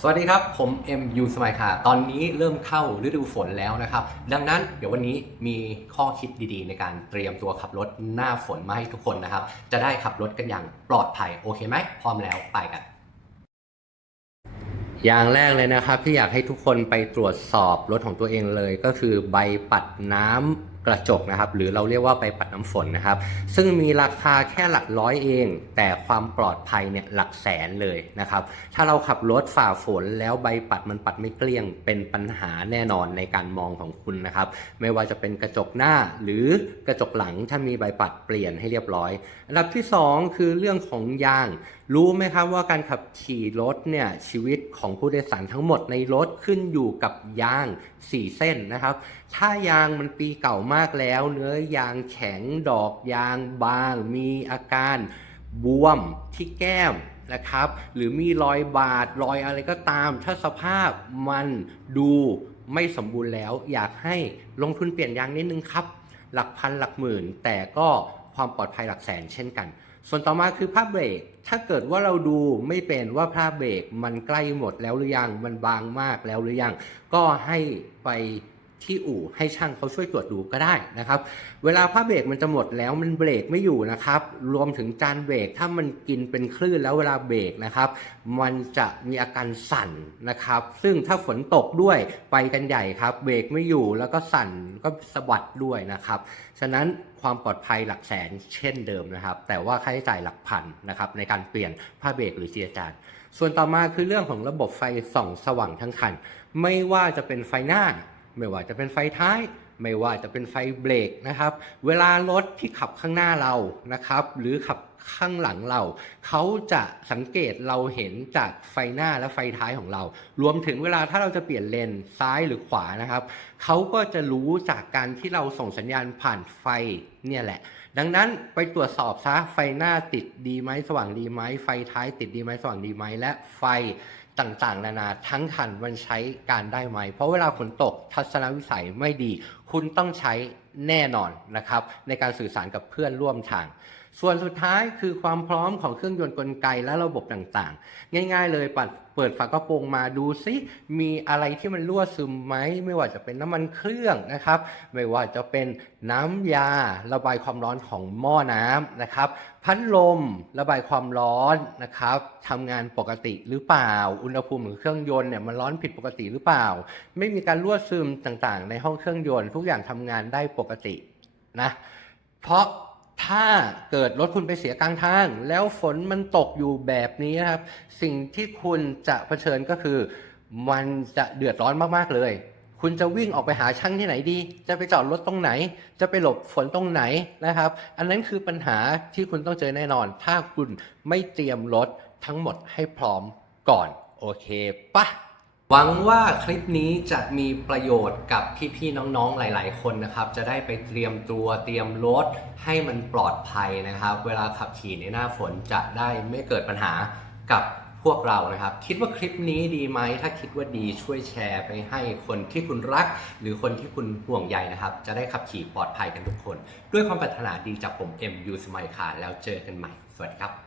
สวัสดีครับ ผมเอ็มยูสมัยค่ะ ตอนนี้เริ่มเข้าฤดูฝนแล้วนะครับ ดังนั้นเดี๋ยววันนี้มีข้อคิดดีๆ ในการเตรียมตัวขับรถหน้าฝนมาให้ทุกคนนะครับ จะได้ขับรถกันอย่างปลอดภัย โอเคไหม พร้อมแล้วไปกัน อย่างแรกเลยนะครับที่อยากให้ทุกคนไปตรวจสอบรถของตัวเองเลย ก็คือใบปัดน้ำ กระจกนะครับ หรือเราเรียกว่าใบปัดน้ำฝนนะครับ ซึ่งมีราคาแค่หลักร้อยเอง แต่ความปลอดภัยเนี่ยหลักแสนเลยนะครับ ถ้าเราขับรถฝ่าฝนแล้วใบปัดมันปัดไม่เกลี้ยง เป็นปัญหาแน่นอนในการมองของคุณนะครับ ไม่ว่าจะเป็นกระจกหน้าหรือกระจกหลังถ้ามีใบปัดเปลี่ยนให้เรียบร้อยอันดับที่ 2 คือเรื่องของยาง รู้ไหมครับว่าการขับขี่รถเนี่ยชีวิตของผู้โดยสารทั้งหมดในรถขึ้นอยู่กับยาง 4 เส้นนะครับ ถ้ายางมันปีเก่ามากากแล้ว เนื้อยางแข็งดอกยางบาง มีอาการบวมที่แก้มนะครับ หรือมีรอยบาดรอยอะไรก็ตาม ถ้าสภาพมันดูไม่สมบูรณ์แล้ว อยากให้ลงทุนเปลี่ยนยางนิดนึงครับ หลักพันหลักหมื่น แต่ก็ความปลอดภัยหลักแสนเช่นกัน ส่วนต่อมาคือผ้าเบรก ถ้าเกิดว่าเราดูไม่เป็นว่าผ้าเบรกมันใกล้หมดแล้วหรือยัง มันบางมากแล้วหรือยัง ก็ให้ไป ที่อู่ให้ช่างเขาช่วยตรวจดูก็ได้นะครับ เวลาผ้าเบรกมันจะหมดแล้วมันเบรกไม่อยู่นะครับ รวมถึงจานเบรกถ้ามันกินเป็นคลื่นแล้วเวลาเบรกนะครับ มันจะมีอาการสั่นนะครับ ซึ่งถ้าฝนตกด้วยไปกันใหญ่ครับ เบรกไม่อยู่แล้วก็สั่นก็สะบัดด้วยนะครับ ฉะนั้นความปลอดภัยหลักแสนเช่นเดิมนะครับ แต่ว่าค่าใช้จ่ายหลักพันนะครับในการเปลี่ยนผ้าเบรกหรือเจียจานส่วนต่อมาคือเรื่องของระบบไฟส่องสว่างทั้งคัน ไม่ว่าจะเป็นไฟหน้า ไม่ว่าจะเป็นไฟท้าย ไม่ว่าจะเป็นไฟเบรกนะครับ เวลารถที่ขับข้างหน้าเรานะครับ หรือขับ ข้างหลังเรา เขาจะสังเกตเราเห็นจากไฟหน้าและไฟท้ายของเรา รวมถึงเวลาถ้าเราจะเปลี่ยนเลนซ้ายหรือขวานะครับ เขาก็จะรู้จากการที่เราส่งสัญญาณผ่านไฟเนี่ยแหละ ดังนั้นไปตรวจสอบซะไฟหน้าติดดีไหมสว่างดีไหมไฟท้ายติดดีไหมสว่างดีไหมและไฟต่างๆ นานาทั้งคันมันใช้การได้ไหม เพราะเวลาฝนตกทัศนวิสัยไม่ดี คุณต้องใช้แน่นอนนะครับ ในการสื่อสารกับเพื่อนร่วมทาง ส่วนสุดท้ายคือความพร้อมของเครื่องยนต์กลไกและระบบต่างๆ ง่ายๆเลยปัดเปิดฝากระโปรงมาดูซิมีอะไรที่มันรั่วซึมไหมไม่ว่าจะเป็นน้ำมันเครื่องนะครับ ไม่ว่าจะเป็นน้ำยาระบายความร้อนของหม้อน้ำนะครับพัดลมระบายความร้อนนะครับทำงานปกติหรือเปล่า อุณหภูมิของเครื่องยนต์เนี่ยมันร้อนผิดปกติหรือเปล่า ไม่มีการรั่วซึมต่างๆ ในห้องเครื่องยนต์ ทุกอย่างทำงานได้ปกตินะเพราะ ถ้าเกิดรถคุณไปเสียกลางทาง แล้วฝนมันตกอยู่แบบนี้นะครับ สิ่งที่คุณจะเผชิญก็คือ มันจะเดือดร้อนมากๆเลย คุณจะวิ่งออกไปหาช่างที่ไหนดี จะไปจอดรถตรงไหน จะไปหลบฝนตรงไหนนะครับ อันนั้นคือปัญหาที่คุณต้องเจอแน่นอน ถ้าคุณไม่เตรียมรถทั้งหมดให้พร้อมก่อน โอเคปะ หวังว่าคลิปนี้จะมีประโยชน์กับพี่ๆน้องๆหลาย ๆ คนนะครับ จะได้ไปเตรียมตัวเตรียมรถให้มันปลอดภัยนะครับ เวลาขับขี่ในหน้าฝนจะได้ไม่เกิดปัญหากับพวกเรานะครับ คิดว่าคลิปนี้ดีไหม ถ้าคิดว่าดีช่วยแชร์ไปให้คนที่คุณรัก หรือคนที่คุณห่วงใยนะครับ จะได้ขับขี่ปลอดภัยกันทุกคน ด้วยความปรารถนาดีจากผมเอ็มยูสมัยขาแล้วเจอกันใหม่ สวัสดีครับ